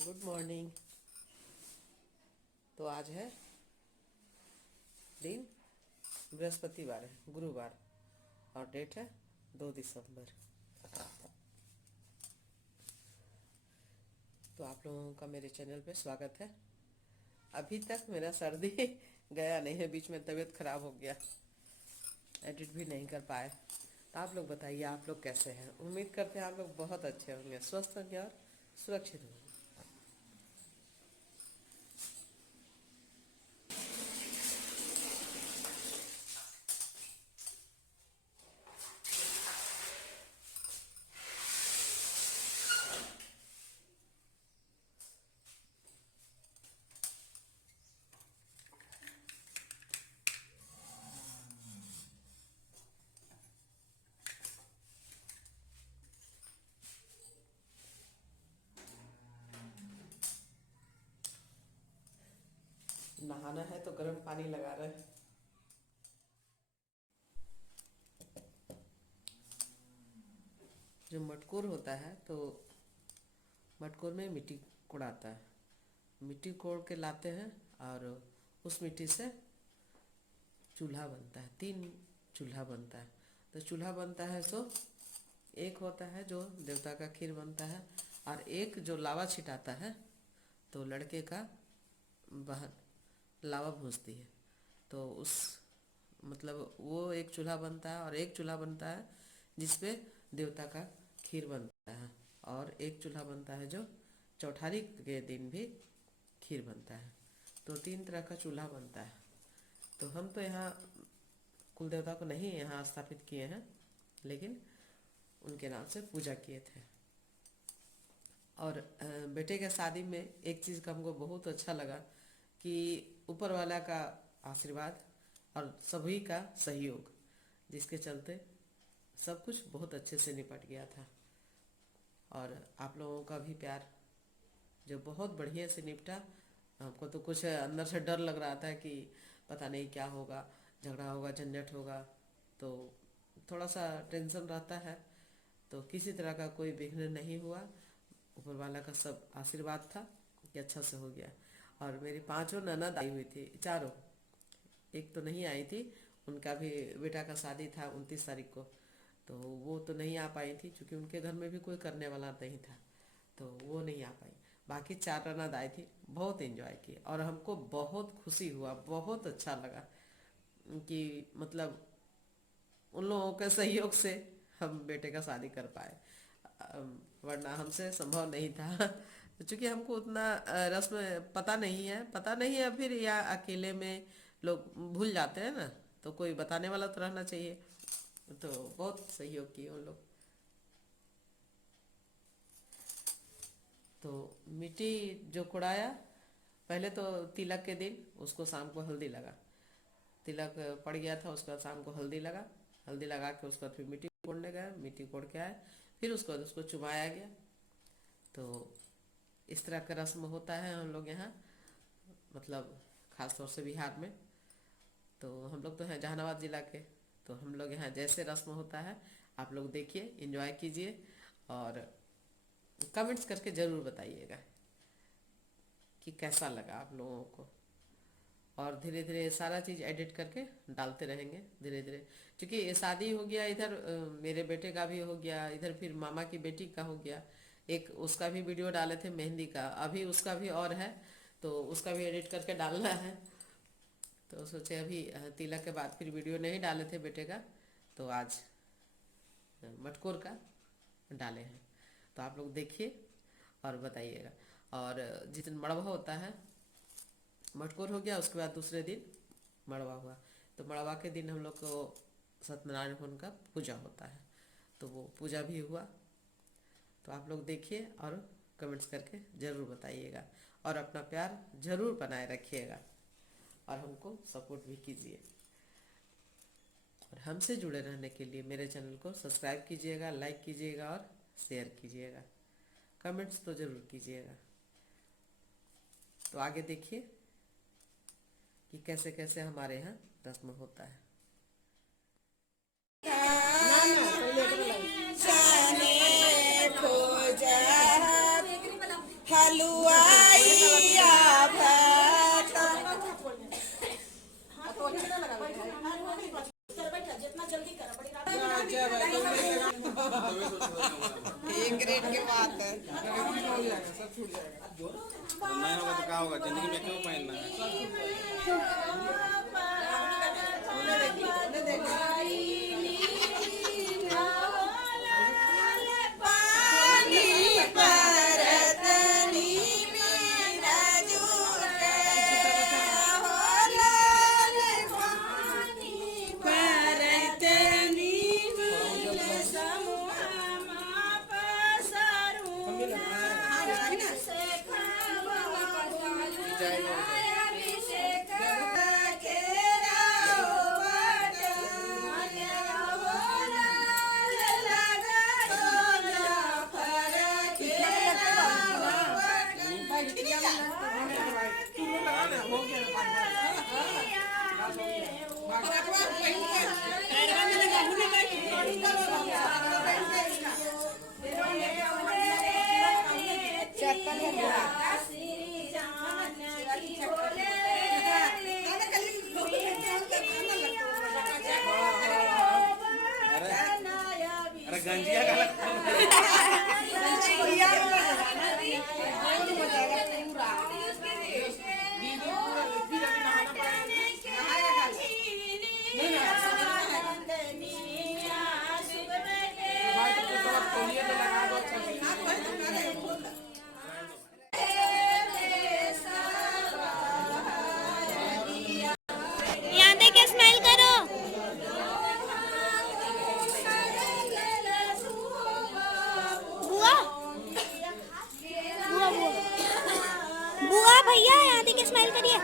Good morning. तो आज है दिन बृहस्पतिवार है, गुरुवार, और डेट है 2 दिसंबर। तो आप लोगों का मेरे चैनल पे स्वागत है। अभी तक मेरा सर्दी गया नहीं है, बीच में तबीयत खराब हो गया, एडिट भी नहीं कर पाए। तो आप लोग बताइए, आप लोग कैसे हैं? उम्मीद करते हैं आप लोग बहुत अच्छे होंगे, स्वस्थ होंगे और सुरक्षित होंगे। नहाना है तो गर्म पानी लगा रहे हैं। जो मटकोर होता है तो मटकोर में मिट्टी कोड़ाता है, मिट्टी कोड़ के लाते हैं और उस मिट्टी से चूल्हा बनता है। 3 चूल्हा बनता है। तो चूल्हा बनता है सो एक होता है जो देवता का खीर बनता है, और एक जो लावा छिटाता है तो लड़के का बहन लावा भूजती है। तो उस मतलब वो एक चूल्हा बनता है, और एक चूल्हा बनता है जिसपे देवता का खीर बनता है, और एक चूल्हा बनता है जो चौठारी के दिन भी खीर बनता है। तो 3 तरह का चूल्हा बनता है। तो हम तो यहाँ कुल देवता को नहीं यहाँ स्थापित किए हैं, लेकिन उनके नाम से पूजा किए थे। और बेटे के शादी में एक चीज़ का हमको बहुत अच्छा लगा कि ऊपर वाला का आशीर्वाद और सभी का सहयोग, जिसके चलते सब कुछ बहुत अच्छे से निपट गया था। और आप लोगों का भी प्यार जो बहुत बढ़िया से निपटा। हमको तो कुछ अंदर से डर लग रहा था कि पता नहीं क्या होगा, झगड़ा होगा, झंझट होगा, तो थोड़ा सा टेंशन रहता है। तो किसी तरह का कोई विघ्न नहीं हुआ, ऊपर वाला का सब आशीर्वाद था कि अच्छा से हो गया। और मेरी 5 ननद आई हुई थी, चारों, एक तो नहीं आई थी, उनका भी बेटा का शादी था 29 तारीख को, तो वो तो नहीं आ पाई थी क्योंकि उनके घर में भी कोई करने वाला नहीं था, तो वो नहीं आ पाई। बाकी 4 ननद आई थी, बहुत एंजॉय किए और हमको बहुत खुशी हुआ, बहुत अच्छा लगा कि मतलब उन लोगों के सहयोग से हम बेटे का शादी कर पाए। वरना हमसे संभव नहीं था क्योंकि हमको उतना रस्म पता नहीं है, फिर या अकेले में लोग भूल जाते हैं ना, तो कोई बताने वाला तो रहना चाहिए। तो बहुत सहयोग किए उन लोग। तो मिट्टी जो कुड़ाया, पहले तो तिलक के दिन उसको शाम को हल्दी लगा, तिलक पड़ गया था, उसके बाद शाम को हल्दी लगा, हल्दी लगा के उसके बाद फिर मिट्टी कोड़ने गए, मिट्टी कोड़ के आए, फिर उसके बाद उसको चुमाया गया। तो इस तरह का रस्म होता है हम लोग यहाँ, मतलब खास तौर से बिहार में। तो हम लोग तो हैं जहानाबाद जिला के, तो हम लोग यहाँ जैसे रस्म होता है आप लोग देखिए, एंजॉय कीजिए, और कमेंट्स करके ज़रूर बताइएगा कि कैसा लगा आप लोगों को। और धीरे धीरे सारा चीज़ एडिट करके डालते रहेंगे धीरे धीरे, क्योंकि ये शादी हो गया इधर, मेरे बेटे का भी हो गया इधर, फिर मामा की बेटी का हो गया, एक उसका भी वीडियो डाले थे मेहंदी का, अभी उसका भी और है, तो उसका भी एडिट करके डालना है। तो सोचे अभी तिलक के बाद फिर वीडियो नहीं डाले थे बेटे का, तो आज मटकोर का डाले हैं। तो आप लोग देखिए और बताइएगा। और जिस दिन मड़वा होता है, मटकोर हो गया, उसके बाद दूसरे दिन मड़वा हुआ, तो मड़वा के दिन हम लोग को सत्यनारायण भगवान का पूजा होता है, तो वो पूजा भी हुआ। तो आप लोग देखिए और कमेंट्स करके ज़रूर बताइएगा, और अपना प्यार ज़रूर बनाए रखिएगा, और हमको सपोर्ट भी कीजिए। और हमसे जुड़े रहने के लिए मेरे चैनल को सब्सक्राइब कीजिएगा, लाइक कीजिएगा और शेयर कीजिएगा, कमेंट्स तो ज़रूर कीजिएगा। तो आगे देखिए कि कैसे कैसे हमारे यहाँ रस्म होता है। जाने खोजा हलुआइया भात एक ग्रेड के बात है। नहीं होगा तो क्या होगा, जिंदगी में क्यों पहनना है। अरे गंजिया का यहाँ देख के स्माइल करो। बुआ बुआ बुआ बुआ भैया यहाँ देख के स्माइल करिए।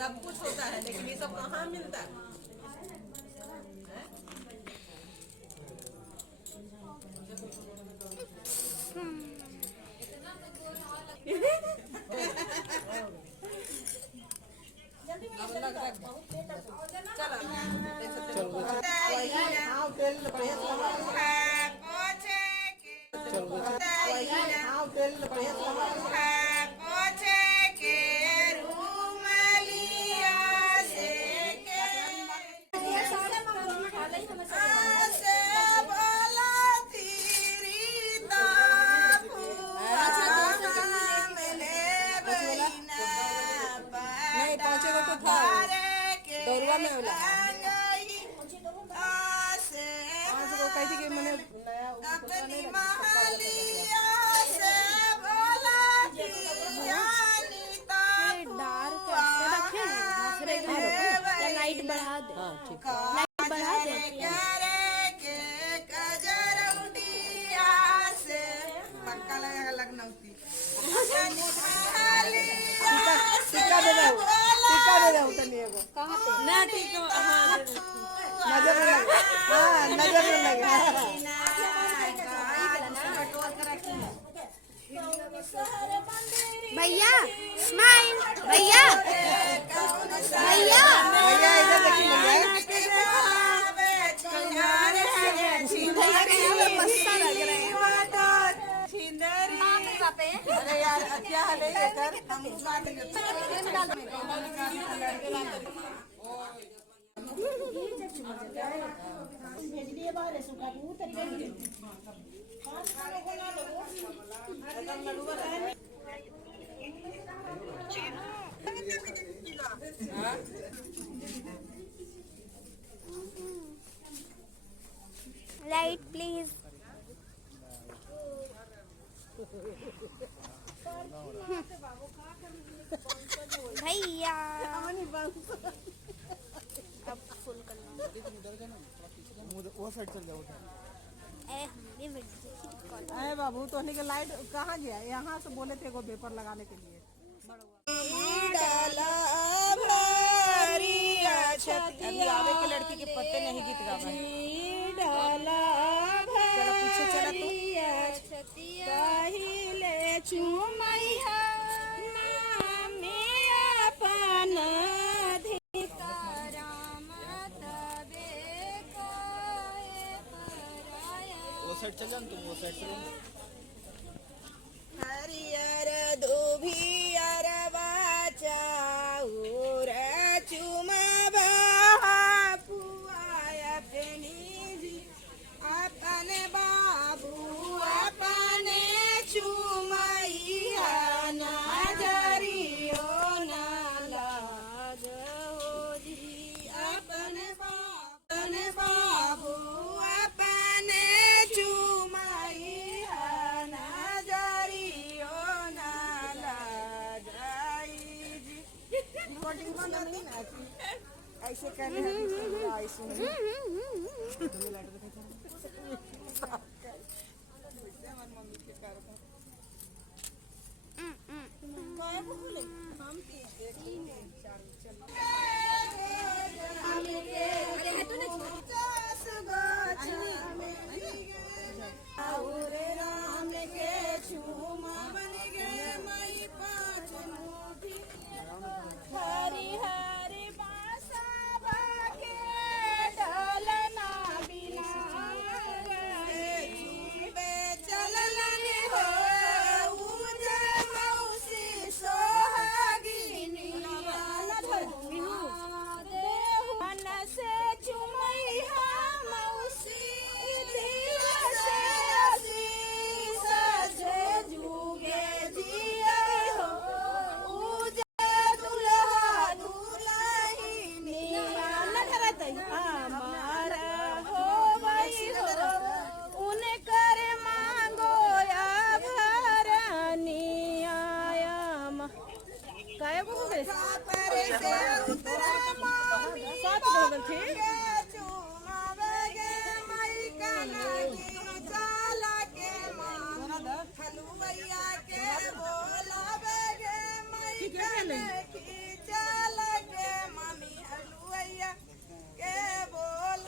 सब कुछ होता है लेकिन ये सब कहाँ मिलता है। दौड़वा में होला अपनी महलिया से बोला कि अनीता लाइट बढ़ा दे, हाँ ठीक है। लाइट बढ़ा दे। करे के कजरौटिया से पक्का लगेगा लगनौती अपनी महलिया से बोला कहाँ पे? ना ठीक है, हाँ नजर में लगे, हाँ नजर में लगे, भैया स्माइल, भैया भैया भैया इधर देखिए भैया के यहाँ पे मस्ता लग रहा है। अरे यार क्या है ये कर हम बात लाइट प्लीज। भैया अब फुल करना। वो साइड चल जाओ। अरे बाबू तो के लाइट कहाँ गया? यहाँ से बोले थे एगो पेपर लगाने के लिए। अभी आवे के लड़की के पत्ते नहीं गीत गावे। चलो पीछे चला तू। वो साइड चल जान तुम, वो साइड चलो। हरियर धोबियर बाचाउर चुमा बापुआय पेनी अपन बाबू अपने चुमैया नजरियो ना लाग हो जी अपन बाबू अपने चुमैया नजरियो ना लगाई जी। रिकॉर्डिंग बनाती ना ऐसे कर रहे हैं ऐसे राम के चूमा बन गए मई पाँच मुठी हरी हरी बासा बाके ढलना बिना जीवे चलन हो उजे मौसी सोहागिनी देहु मन से चुमैया मौसी दिल से आशीष से जुगे जिया हो उजे दुल्हा दुल्हिनी हमार हो वही हो उनकर मांगो आभरणी आयाम काय गो गए? सात हो गए थे। हलुवैया के बोला बेगे मई चल के मम्मी हलुवैया के बोल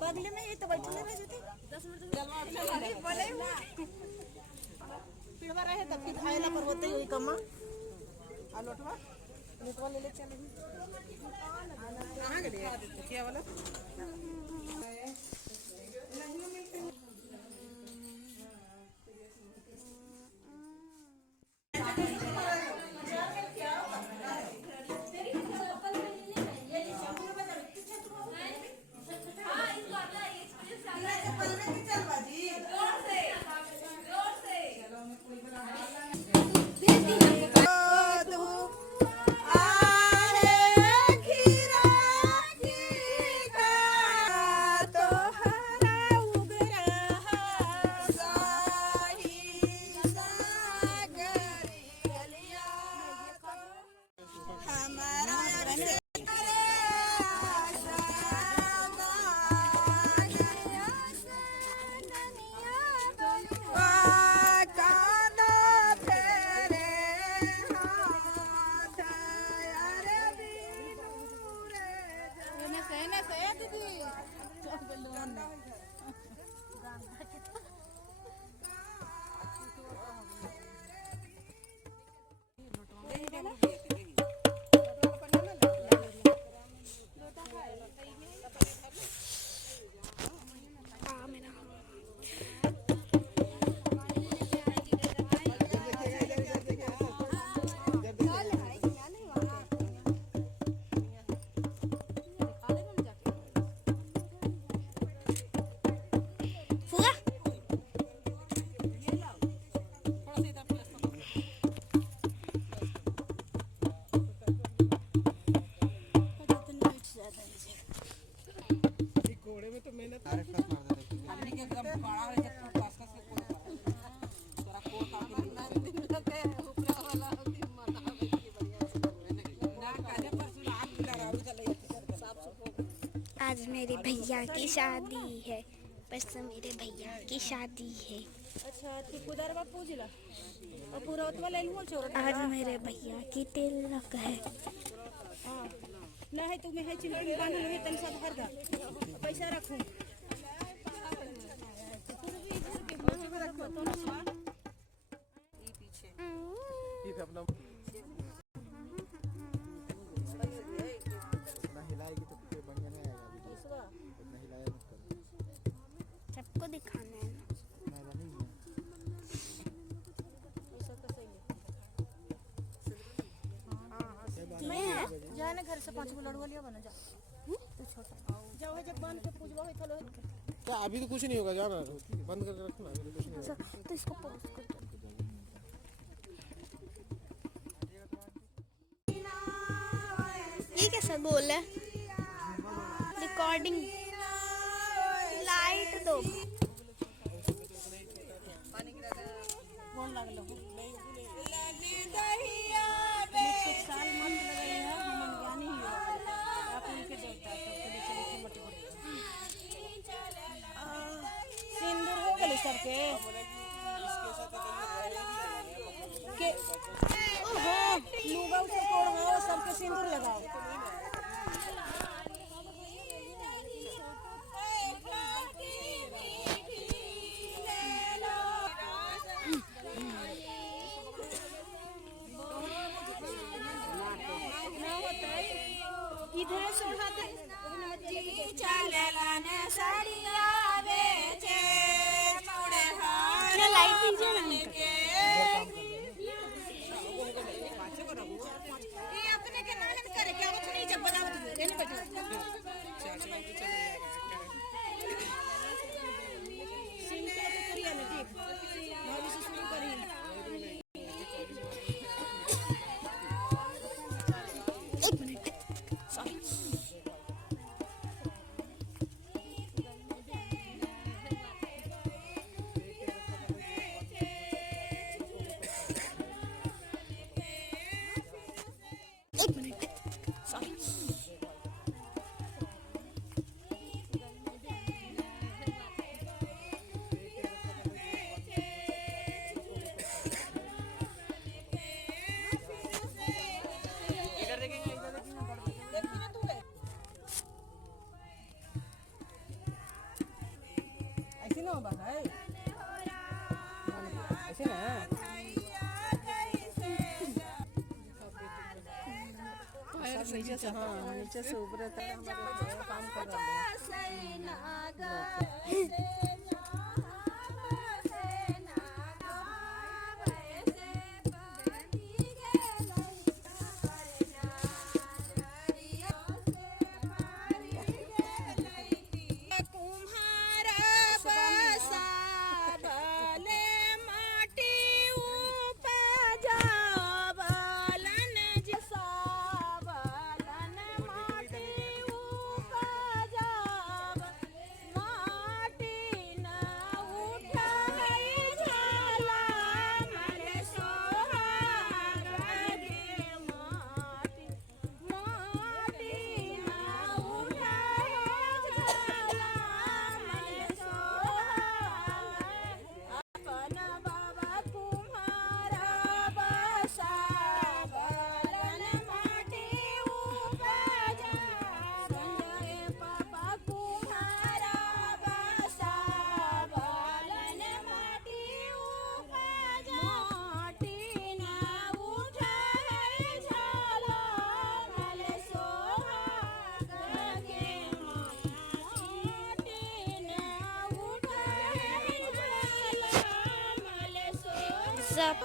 बगले में ये तो बैठले रह जते 10 मिनट बोले पिड़वा रहे तब फिर आयला पर होते ही कमा आ लोटवा लोटवा ले ले चले कहां गए क्या वाला दे मेरे भैया की शादी है, परसों मेरे भैया की शादी है। अच्छा ती कुदारवा पूजला और पूरा उतवा ले लूं छोरा आज मेरे भैया की तिलक है। हां ना है तुम्हें है चिंता बांध लो है तन सब भर दा पैसा रखूं रखो तो ना ये पीछे ठीक है अपना हिलाएगी तो फिर बढ़िया नहीं आएगा इसवा इतना हिलाया मत करो सबको दिखाना है ना। मैं नहीं हूं पैसा तो सही है मैं जाने घर से 5 लड़ुआ लिया बना जा तू छोटा जाओ है जब बांध के पूजवा होई थलो क्या अभी तो कुछ नहीं होगा जाना बंद करके रखना अभी तो कुछ नहीं होगा तो इसको पॉज कर दो। ये कैसा गोल है? रिकॉर्डिंग लाइट दो। कौन लागलो एक साल मत लगाई है हम ज्ञानी ही हो आप उनके देवता सबके लिए चली मत सिंदूर हो गए सबके के ओहो लुगा उसे कोड़ हो सबके सिंदूर लगाओ इधर सोढ़ा दे चलेला ने साड़िया बेचे मुड़े हार क्या लाइट दीजिए ना के ये अपने के नाहन करे क्या वो नहीं जब बनावत है नहीं बेटा सिंपल तो करिया ना ठीक भाभी से शुरू करी एक मिनट सॉरी। एक मिनट सॉरी। देखी ना तू ऐसे ना होगा है ऐसे ना नीचे से हाँ नीचे से ऊपर तक हमारे काम कर रहे हैं सब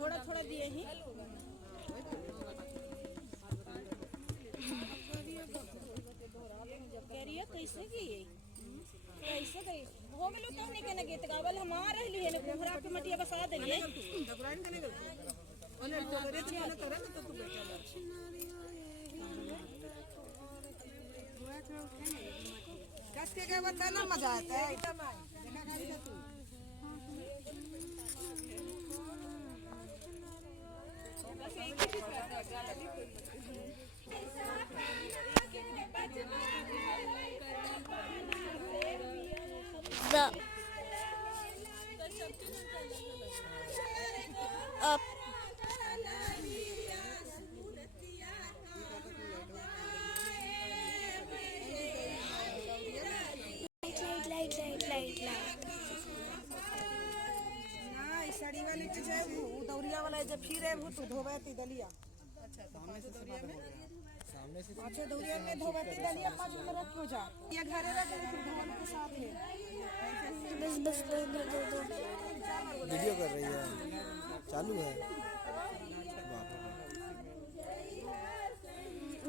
थोड़ा थोड़ा दिए ही कैसे की कैसे गई वो मिलो तो नहीं के गीत गावल हमारे लिए ने घोरा के मटिया बसा देलिए भगवान के नहीं ओने तो करे तो ना करे तो तू बेटा कस के गए बता ना मजा आता है The up light. ना इस साड़ी वाले के जाए वो दौरिया वाला जब फिर है वो तो धोबती दलिया पाँचों दौरिया में धोबती दलिया 5 में रख हो जा ये घरे रख दे फिर धोने के साथ है बस दो वीडियो कर रही है, चालू है।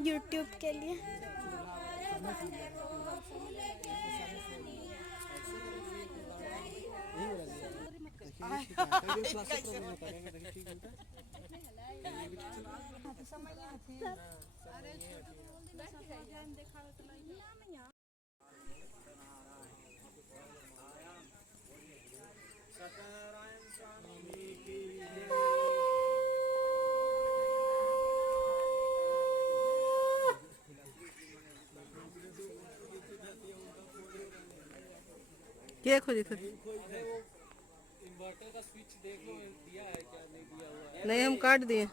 YouTube के लिए क्या खोजी थे? इन्वर्टर का स्विच देख लो, दिया है क्या नहीं दिया हुआ है। नहीं, हम काट दिए।